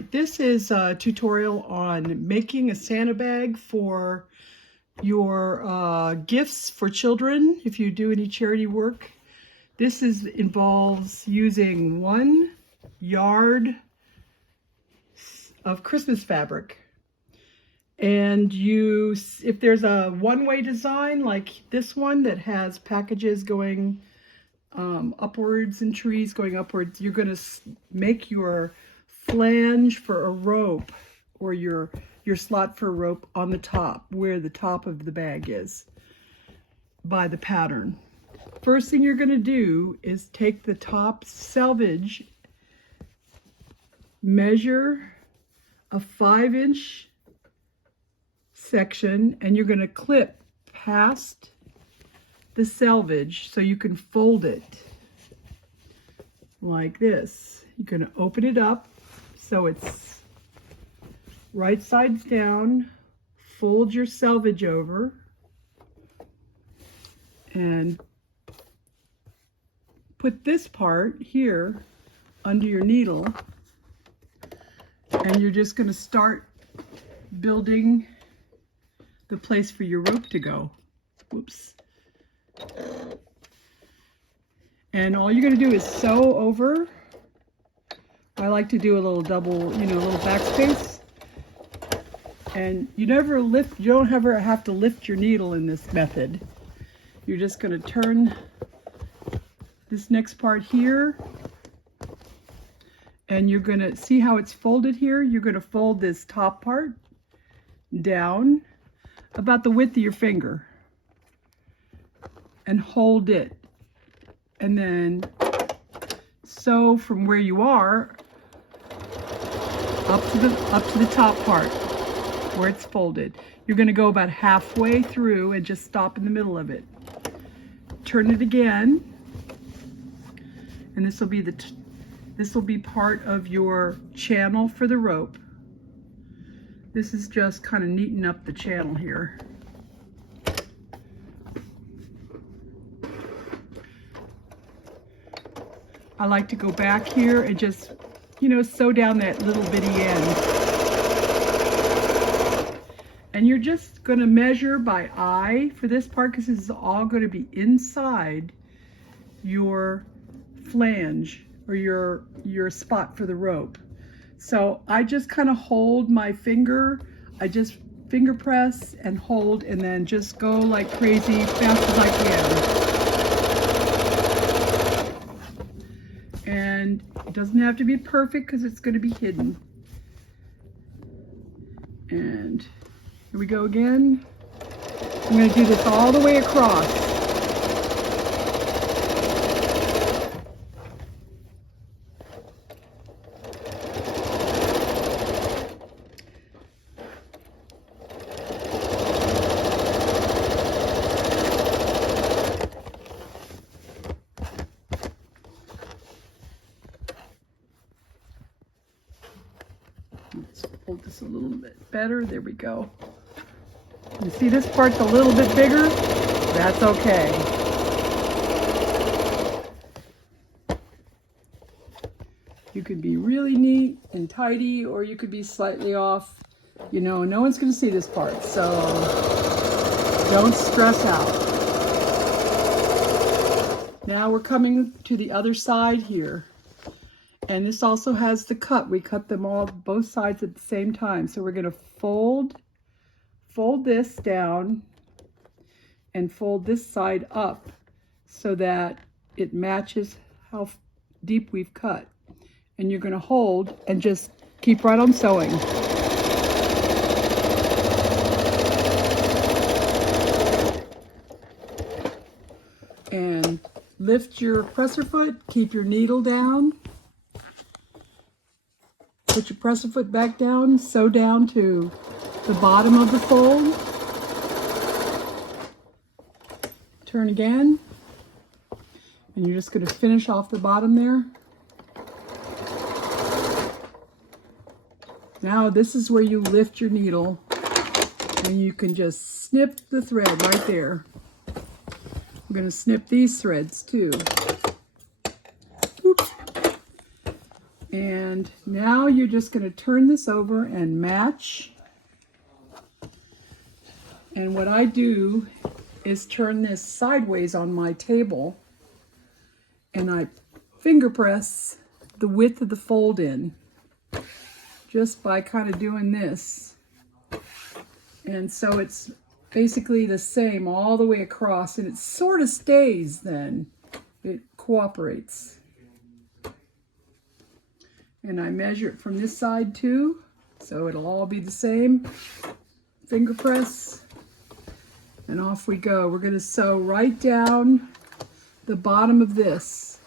This is a tutorial on making a Santa bag for your gifts for children if you do any charity work. This involves using 1 yard of Christmas fabric. And if there's a one-way design like this one that has packages going upwards and trees going upwards, you're going to make your flange for a rope, or your slot for a rope on the top, where the top of the bag is, by the pattern. First thing you're going to do is take the top selvage, measure a 5-inch section, and you're going to clip past the selvage so you can fold it like this. You're going to open it up so it's right sides down, fold your selvage over, and put this part here under your needle, and you're just going to start building the place for your rope to go. Whoops. And all you're going to do is sew over. I like to do a little double, a little backspace. And you don't ever have to lift your needle in this method. You're just going to turn this next part here, and you're going to see how it's folded here. You're going to fold this top part down about the width of your finger and hold it, and then sew from where you are up to the top part where it's folded. You're going to go about halfway through and just stop in the middle of it. Turn it again, and this will be part of your channel for the rope. This is just kind of neaten up the channel here. I like to go back here and just, sew down that little bitty end. And you're just going to measure by eye for this part, because this is all going to be inside your flange, or your spot for the rope. So I just kind of hold my finger. I just finger press and hold, and then just go like crazy, fast as I can. And it doesn't have to be perfect because it's going to be hidden. And here we go again. I'm going to do this all the way across. Let's hold this a little bit better. There we go. You see this part's a little bit bigger? That's okay. You could be really neat and tidy, or you could be slightly off. No one's going to see this part, so don't stress out. Now we're coming to the other side here. And this also has the cut. We cut them both sides at the same time. So we're going to fold this down and fold this side up so that it matches how deep we've cut. And you're going to hold and just keep right on sewing. And lift your presser foot, keep your needle down. Put your presser foot back down, sew down to the bottom of the fold. Turn again, and you're just going to finish off the bottom there. Now this is where you lift your needle, and you can just snip the thread right there. I'm going to snip these threads too. Oops. And now you're just going to turn this over and match. And what I do is turn this sideways on my table, and I finger press the width of the fold in just by kind of doing this. And so it's basically the same all the way across, and it sort of stays then. It cooperates. And I measure it from this side too, so it'll all be the same. Finger press, and off we go. We're going to sew right down the bottom of this.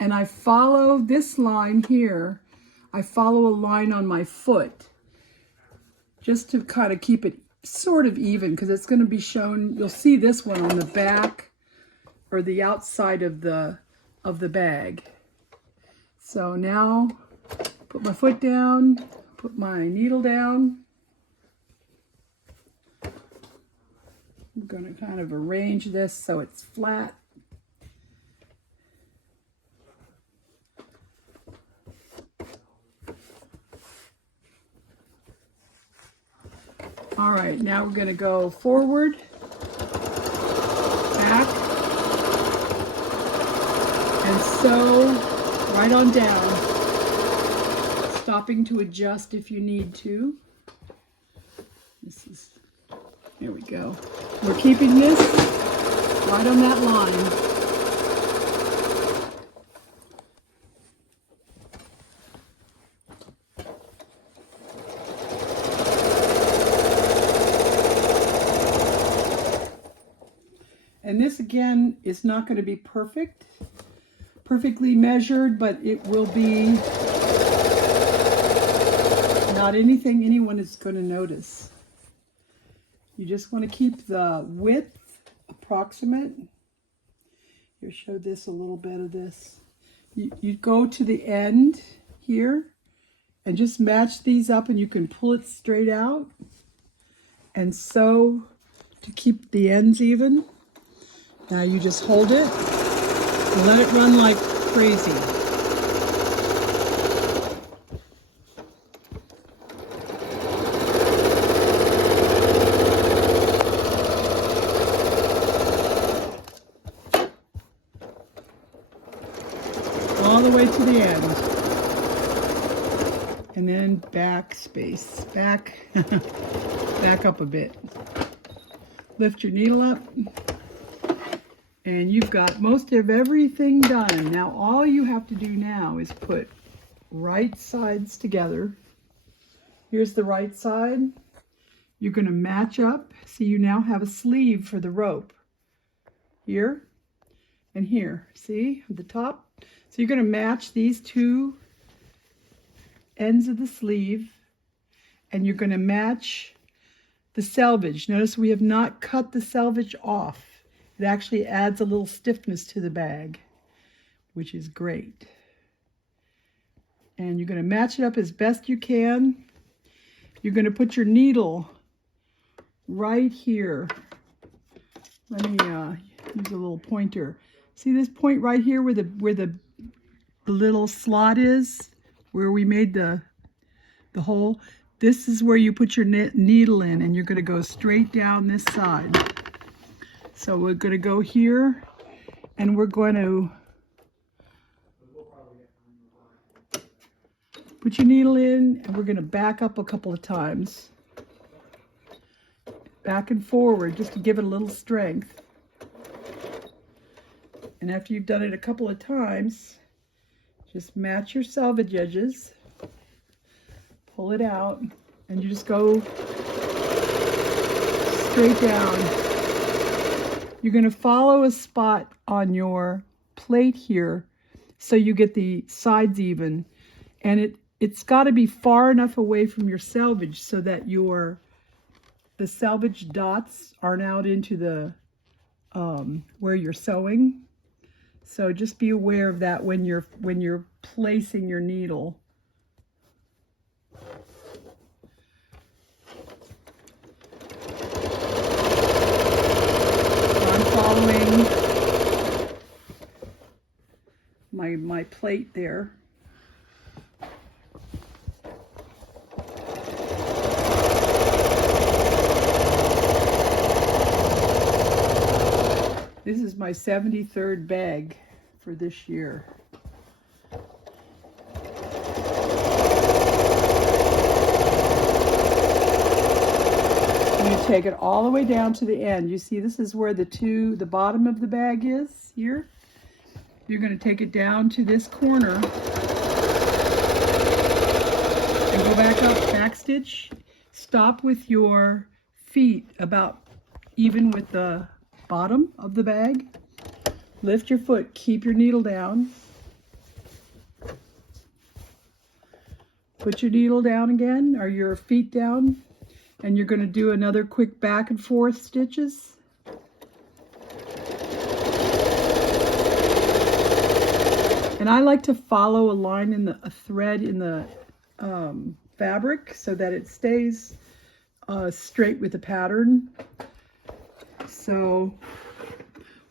And I follow this line here. I follow a line on my foot just to kind of keep it sort of even, because it's going to be shown. You'll see this one on the back or the outside of the bag. So now put my foot down, put my needle down. I'm going to kind of arrange this so it's flat. All right, now we're going to go forward, back, and sew right on down, stopping to adjust if you need to. There we go. We're keeping this right on that line. And this again is not going to be perfectly measured, but it will be not anything anyone is going to notice. You just want to keep the width approximate. Here, show this a little bit of this. You go to the end here and just match these up, and you can pull it straight out and sew to keep the ends even. Now you just hold it and let it run like crazy. All the way to the end. And then back space. Back up a bit. Lift your needle up. And you've got most of everything done. Now all you have to do now is put right sides together. Here's the right side. You're going to match up. See, you now have a sleeve for the rope. Here and here. See, at the top. So you're going to match these two ends of the sleeve, and you're going to match the selvage. Notice we have not cut the selvage off. It actually adds a little stiffness to the bag, which is great. And you're going to match it up as best you can. You're going to put your needle right here. Let me use a little pointer. See this point right here where the little slot is, where we made the hole? This is where you put your needle in, and you're going to go straight down this side. So we're going to go here, and we're going to put your needle in, and we're going to back up a couple of times. Back and forward, just to give it a little strength. And after you've done it a couple of times, just match your selvage edges, pull it out, and you just go straight down. You're going to follow a spot on your plate here so you get the sides even. And it's got to be far enough away from your selvage so that the selvage dots aren't out into the where you're sewing. So just be aware of that when you're placing your needle. Following my plate there. This is my 73rd bag for this year. You take it all the way down to the end. You see, this is where the bottom of the bag is here. You're going to take it down to this corner and go back up, back stitch. Stop with your feet about even with the bottom of the bag. Lift your foot, keep your needle down. Put your needle down again, or your feet down, and you're going to do another quick back and forth stitches. And I like to follow a line in a thread in the fabric so that it stays straight with the pattern. So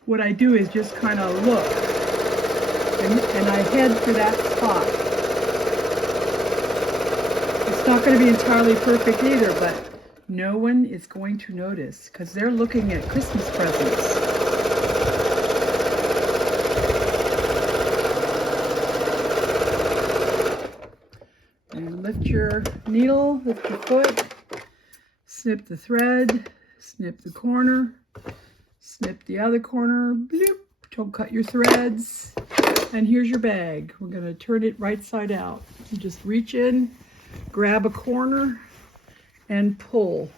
what I do is just kind of look, and I head for that spot. It's not going to be entirely perfect either, but no one is going to notice because they're looking at Christmas presents. And lift your needle, lift your foot, snip the thread, snip the corner, snip the other corner, bloop, don't cut your threads, and here's your bag. We're going to turn it right side out. You just reach in, grab a corner, and pull.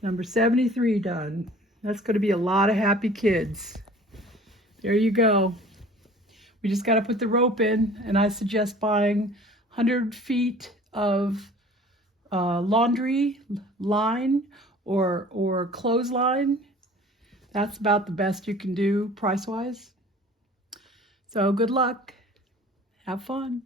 Number 73 done. That's going to be a lot of happy kids. There you go. We just got to put the rope in, and I suggest buying 100 feet of laundry line or clothesline. That's about the best you can do price-wise. So good luck. Have fun.